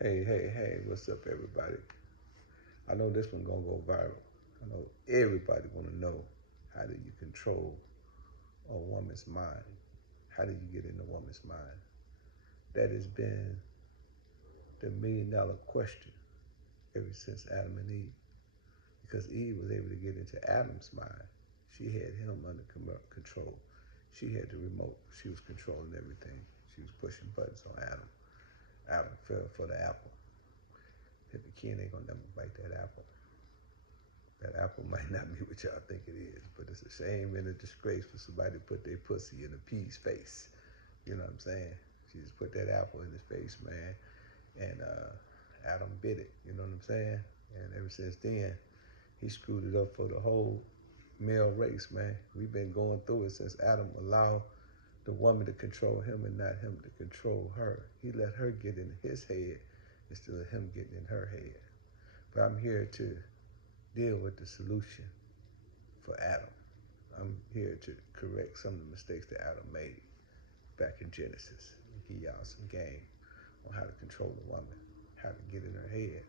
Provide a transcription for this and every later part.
Hey, what's up, everybody? I know this one gonna go viral. I know everybody wanna know, how do you control a woman's mind? How do you get in a woman's mind? That has been the $1,000,000 question ever since Adam and Eve. Because Eve was able to get into Adam's mind. She had him under control. She had the remote. She was controlling everything. She was pushing buttons on Adam. Adam fell for the apple. Pimpin ain't gonna never bite that apple. That apple might not be what y'all think it is, but it's a shame and a disgrace for somebody to put their pussy in a pea's face. You know what I'm saying? She just put that apple in his face, man, and Adam bit it. You know what I'm saying? And ever since then, he screwed it up for the whole male race, man. We've been going through it since Adam allowed the woman to control him and not him to control her. He let her get in his head instead of him getting in her head. But I'm here to deal with the solution for Adam. I'm here to correct some of the mistakes that Adam made back in Genesis. Give y'all some game on how to control a woman, how to get in her head,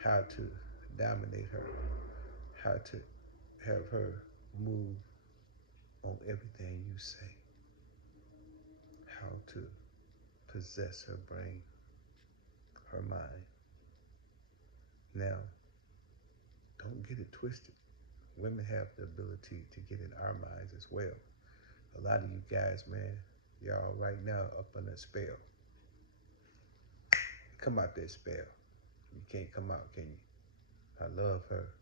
how to dominate her, how to have her move on everything you say, how to possess her brain, her mind. Now, don't get it twisted. Women have the ability to get in our minds as well. A lot of you guys, man, y'all right now up under a spell. Come out that spell. You can't come out, can you? I love her.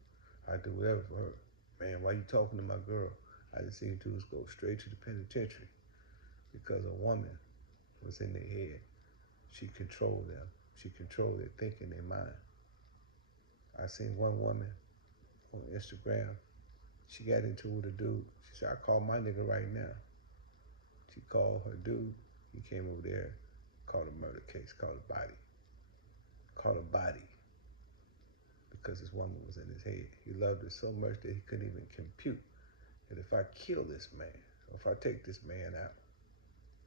I do whatever for her. Man, why you talking to my girl? I just seen dudes go straight to the penitentiary because a woman was in their head. She controlled them. She controlled their thinking, their mind. I seen one woman on Instagram. She got into it with a dude. She said, I call my nigga right now. She called her dude. He came over there, called a murder case, called a body. Called a body because this woman was in his head. He loved her so much that he couldn't even compute that if I kill this man, or if I take this man out,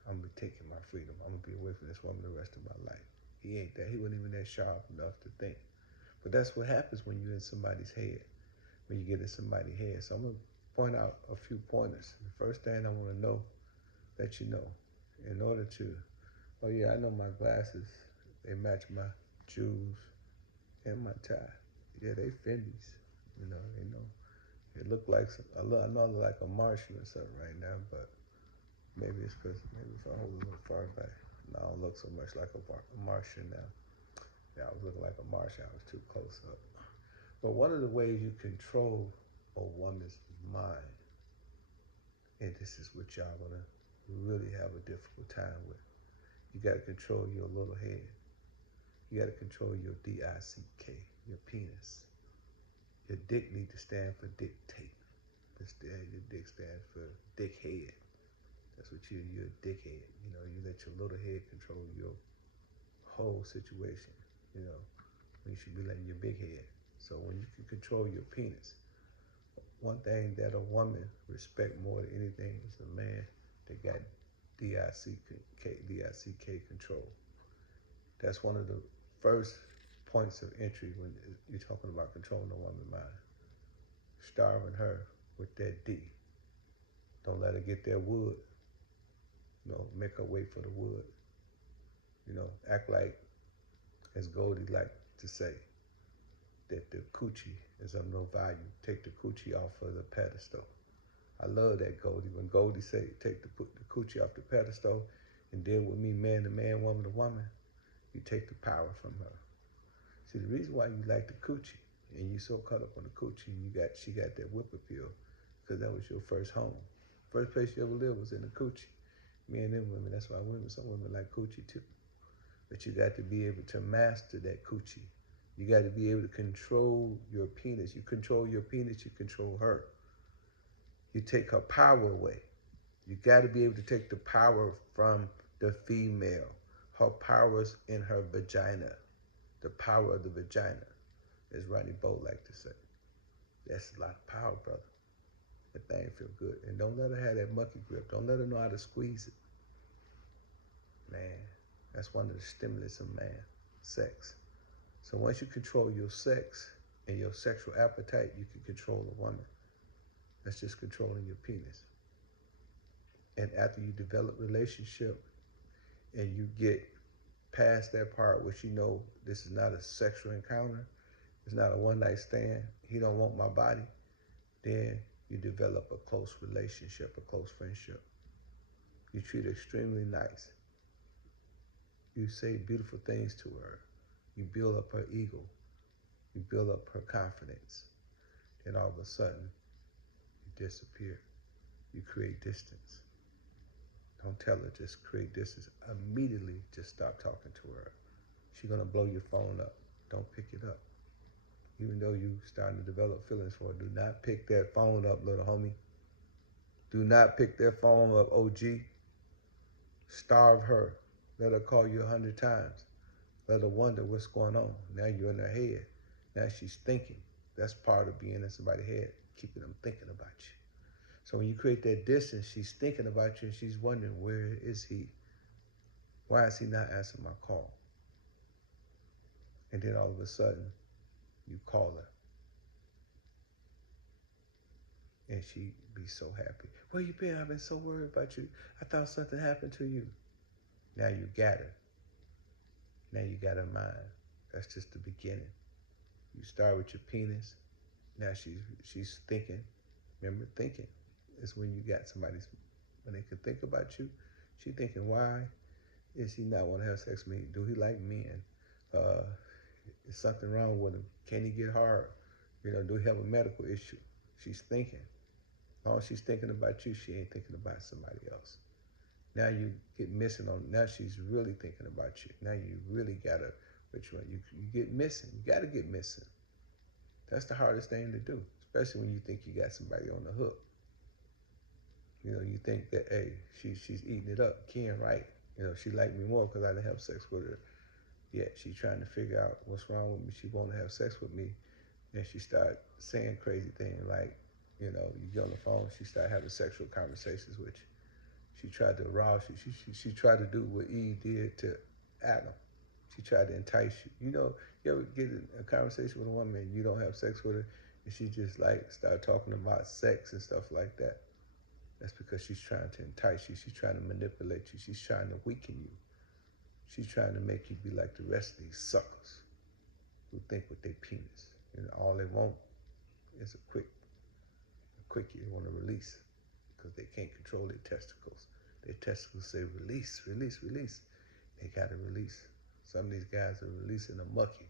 I'm gonna be taking my freedom. I'm gonna be away from this woman the rest of my life. He ain't that. He wasn't even that sharp enough to think. But that's what happens when you're in somebody's head, when you get in somebody's head. So I'm gonna point out a few pointers. The first thing I wanna know, that you know, in order to, oh yeah, I know my glasses, they match my shoes and my tie. Yeah, they Fendi's. You know, they know. It look like I know I look like a Martian or something right now, but maybe it's because maybe if I hold it a little far back, no, I don't look so much like a Martian now. Yeah, I was looking like a Martian. I was too close up. But one of the ways you control a woman's mind, and this is what y'all gonna really have a difficult time with. You gotta control your little head. You gotta control your DICK, your penis. Your dick need to stand for dictate. Instead, your dick stands for dickhead. That's what you're a dickhead. You know, you let your little head control your whole situation. You know, you should be letting your big head. So when you can control your penis, one thing that a woman respect more than anything is a man that got DICK control. That's one of the first points of entry when you're talking about controlling a woman's mind. Starving her with that D. Don't let her get that wood. You know, make her wait for the wood. You know, act like, as Goldie liked to say, that the coochie is of no value. Take the coochie off of the pedestal. I love that Goldie. When Goldie say, take the coochie off the pedestal and deal with me man to man, woman to woman, you take the power from her. See, the reason why you like the coochie and you so caught up on the coochie and she got that whip appeal, because that was your first home. First place you ever lived was in the coochie. Me and them women, that's why some women like coochie too. But you got to be able to master that coochie. You got to be able to control your penis. You control your penis, you control her. You take her power away. You got to be able to take the power from the female. Her power's in her vagina. The power of the vagina, as Ronnie Bo like to say. That's a lot of power, brother. That thing feel good. And don't let her have that mucky grip. Don't let her know how to squeeze it. Man, that's one of the stimulus of man. sex. So once you control your sex and your sexual appetite, you can control a woman. That's just controlling your penis. And after you develop relationship and you get past that part where you know this is not a sexual encounter, it's not a one night stand, he don't want my body, then you develop a close relationship, a close friendship. You treat her extremely nice. You say beautiful things to her. You build up her ego. You build up her confidence. Then all of a sudden, you disappear. You create distance. Don't tell her, just create distance. Immediately, just stop talking to her. She's gonna blow your phone up. Don't pick it up. Even though you starting to develop feelings for her, do not pick that phone up, little homie. Do not pick that phone up, OG. Starve her. Let her call you 100 times. Let her wonder what's going on. Now you're in her head. Now she's thinking. That's part of being in somebody's head, keeping them thinking about you. So when you create that distance, she's thinking about you and she's wondering, where is he? Why is he not answering my call? And then all of a sudden, you call her. And she be so happy. Where you been? I've been so worried about you. I thought something happened to you. Now you got her. Now you got her mind. That's just the beginning. You start with your penis. Now she's thinking. Remember, thinking is when you got somebody's, when they can think about you. She thinking, why is he not want to have sex with me? Do he like men? Is something wrong with him? Can he get hard? Do he have a medical issue? She's thinking. As long as she's thinking about you, she ain't thinking about somebody else. Now you get missing on, now she's really thinking about you. Now you really gotta, you get missing. You gotta get missing. That's the hardest thing to do, especially when you think you got somebody on the hook. You think that, hey, she's eating it up. Ken, right? She liked me more because I didn't have sex with her. Yet she's trying to figure out what's wrong with me. She want to have sex with me. And she start saying crazy things like, you get on the phone, she start having sexual conversations with you. She tried to arouse you. She tried to do what Eve did to Adam. She tried to entice you. You ever get in a conversation with a woman and you don't have sex with her, and she just start talking about sex and stuff like that. That's because she's trying to entice you. She's trying to manipulate you. She's trying to weaken you. She's trying to make you be like the rest of these suckers who think with their penis. All they want is a quickie. They want to release because they can't control their testicles. Their testicles say release, release, release. They got to release. Some of these guys are releasing a mucky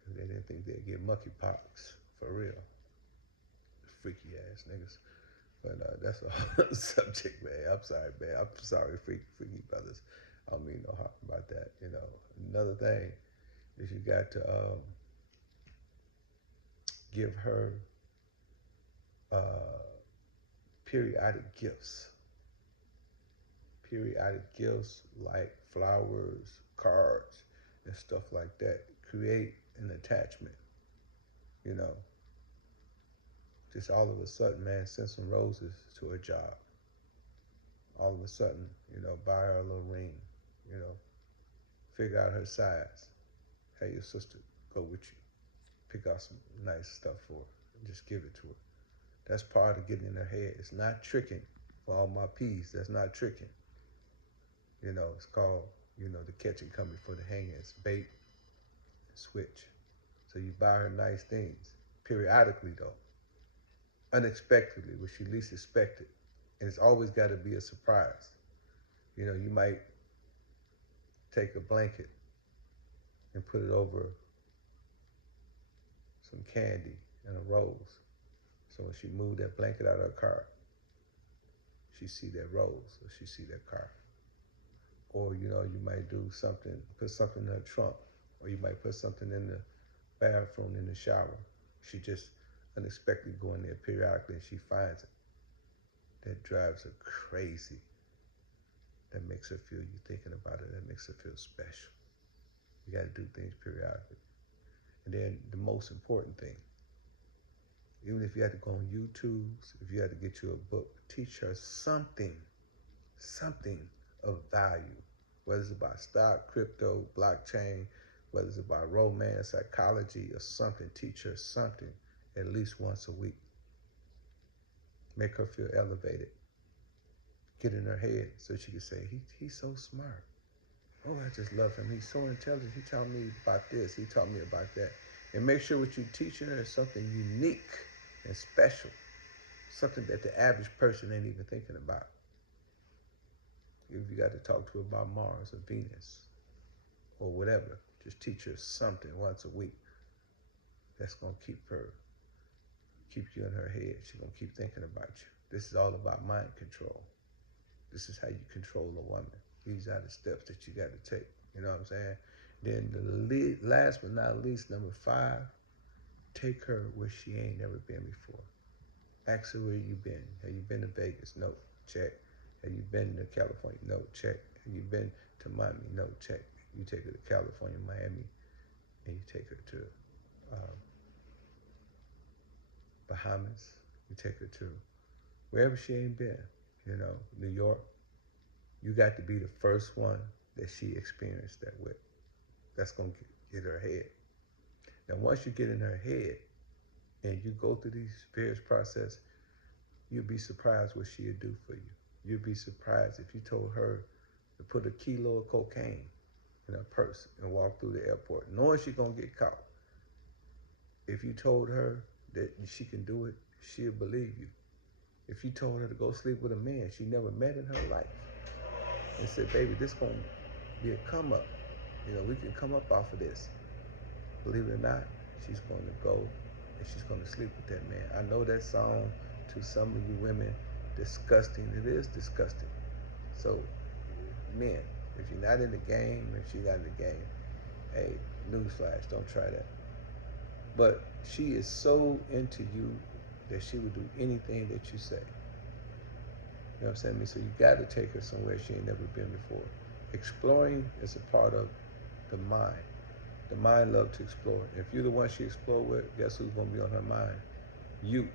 because they didn't think they'd get monkey pox for real. Freaky ass niggas. But that's a whole subject, man. I'm sorry, man. I'm sorry, freaky brothers. I don't mean no harm about that. Another thing is you got to give her periodic gifts. Periodic gifts like flowers, cards, and stuff like that. Create an attachment. Just all of a sudden, man, send some roses to her job. All of a sudden, buy her a little ring. Figure out her size. Have your sister go with you. Pick out some nice stuff for her and just give it to her. That's part of getting in her head. It's not tricking. For all my P's, that's not tricking. It's called, the catching coming before the hanging. It's bait and switch. So you buy her nice things, periodically though. Unexpectedly, when she least expected. And it's always got to be a surprise. You might take a blanket and put it over some candy and a rose. So when she moved that blanket out of her car, she see that rose or she see that car. Or, you might do something, put something in her trunk, or you might put something in the bathroom, in the shower. She just unexpectedly go in there periodically and she finds it. That drives her crazy. That makes her feel you thinking about it. That makes her feel special. You got to do things periodically. And then the most important thing, even if you had to go on YouTube, if you had to get you a book, teach her something of value, whether it's about stock, crypto, blockchain, whether it's about romance, psychology, or something. Teach her something at least once a week. Make her feel elevated. Get in her head so she can say, he's so smart. Oh, I just love him. He's so intelligent. He taught me about this. He taught me about that. And make sure what you're teaching her is something unique and special. Something that the average person ain't even thinking about. If you got to talk to her about Mars or Venus or whatever, just teach her something once a week that's going to keep you in her head. She's going to keep thinking about you. This is all about mind control. This is how you control a woman. These are the steps that you got to take. You know what I'm saying? Then the last but not least, number 5, take her where she ain't never been before. Ask her where you been. Have you been to Vegas? No, check. Have you been to California? No, check. Have you been to Miami? No, check. You take her to California, Miami, and you take her to Bahamas. You take her to wherever she ain't been. You know, New York. You got to be the first one that she experienced that with. That's going to get her head. Now, once you get in her head and you go through these various processes, you'll be surprised what she'll do for you. You'll be surprised if you told her to put a kilo of cocaine in her purse and walk through the airport, knowing she's going to get caught. If you told her that she can do it, she'll believe you. If you told her to go sleep with a man she never met in her life and said, baby, this going to be a come up. You know, we can come up off of this. Believe it or not, she's going to go and she's going to sleep with that man. I know that song to some of you women, disgusting. It is disgusting. So, men, if you're not in the game, if she's not in the game, hey, newsflash, don't try that. But she is so into you that she will do anything that you say. You know what I'm saying? So you got to take her somewhere she ain't never been before. Exploring is a part of the mind. The mind loves to explore. If you're the one she explore with, guess who's going to be on her mind? You,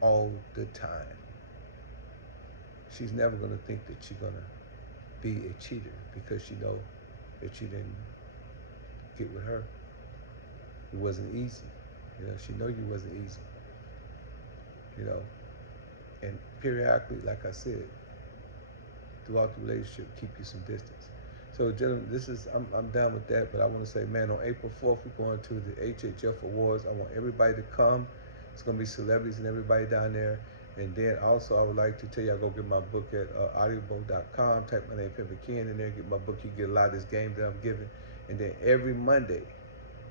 all the time. She's never going to think that you're going to be a cheater because she know that you didn't get with her. It wasn't easy. You know, she know you wasn't easy. You know, and periodically, like I said, throughout the relationship, keep you some distance. So, gentlemen, I'm down with that, but I want to say, man, on April 4th, we're going to the HHF Awards. I want everybody to come. It's going to be celebrities and everybody down there. And then also, I would like to tell you, go get my book at audible.com. Type my name, Pimpin, in there, get my book. You get a lot of this game that I'm giving. And then every Monday,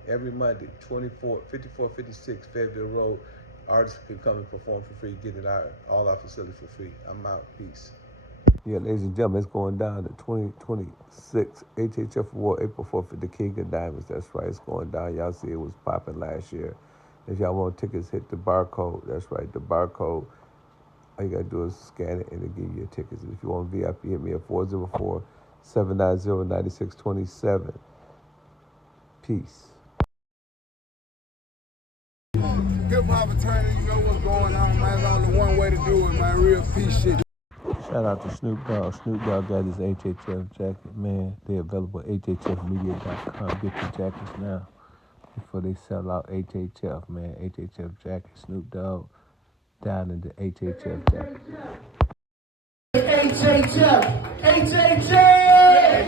5456 Fayetteville Road, artists can come and perform for free, get it out, all our facilities for free. I'm out. Peace. Yeah, ladies and gentlemen, it's going down the 2026 HHF Award, April 4th at the King of Diamonds. That's right, it's going down. Y'all see it was popping last year. If y'all want tickets, hit the barcode. That's right, the barcode. All you got to do is scan it and it'll give you your tickets. And if you want VIP, hit me at 404-790-9627. Peace. Hip hop attorney, you know what's going on, man. There's only one way to do it, man. Real peace shit. Shout out to Snoop Dogg. Snoop Dogg got his HHF jacket, man. They're available at hhfmedia.com. Get your jackets now before they sell out. HHF, man. HHF jacket. Snoop Dogg down in the HHF jacket. HHF! HHF!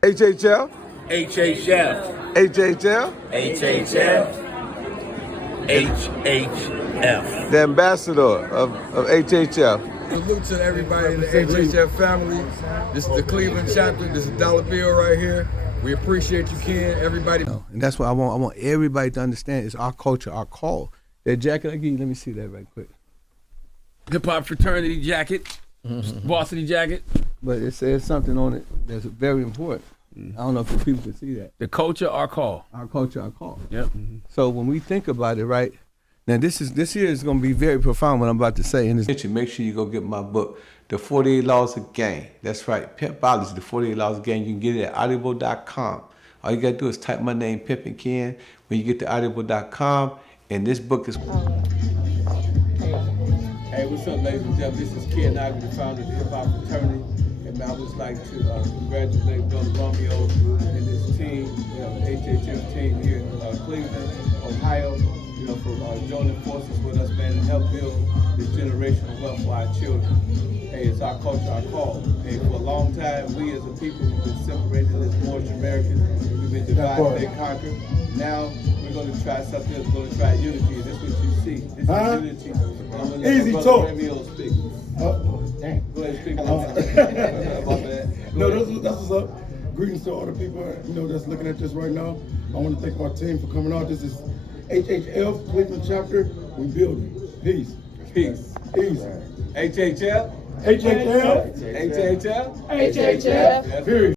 HHF. HHF! HHF. HHF! The ambassador of HHF. Salute to everybody in the HHF family. This is the Cleveland chapter. This is Dollar Bill right here. We appreciate you, Ken. Everybody. And that's what I want. I want everybody to understand. It's our culture, our call. That jacket I give you, let me see that right quick. Hip hop fraternity jacket, varsity jacket. But it says something on it that's very important. I don't know if people can see that. The culture, our call. Our culture, our call. Yep. So when we think about it, right, now this here is going to be very profound what I'm about to say. And make sure you go get my book, The 48 Laws of Game. That's right, Pimpology, The 48 Laws of Game. You can get it at audible.com. All you got to do is type my name, Pimpin. When you get to audible.com, And this book is. Hey, what's up, ladies and gentlemen? This is Ken Ivey, the founder of the Hip Hop Fraternity. And I would just like to congratulate Brother Romeo and his team, HHF team here in Cleveland, Ohio, for joining forces with us, man, to help build this generational wealth for our children. Hey, it's our culture, our call. Hey, for a long time, we as a people have been separated as Moorish Americans. We've been divided and conquered. Now we're going to try something else. We're going to try unity. And this is what you see. This is unity. Easy talk. Romeo speak. Dang. Go ahead and speak about that. No, that's what's up. Greetings to all the people that's looking at this right now. I want to thank our team for coming out. This is HHF Cleveland chapter. We building. Peace. Peace. Peace. HHL. HHF. HHL. HHF. Period.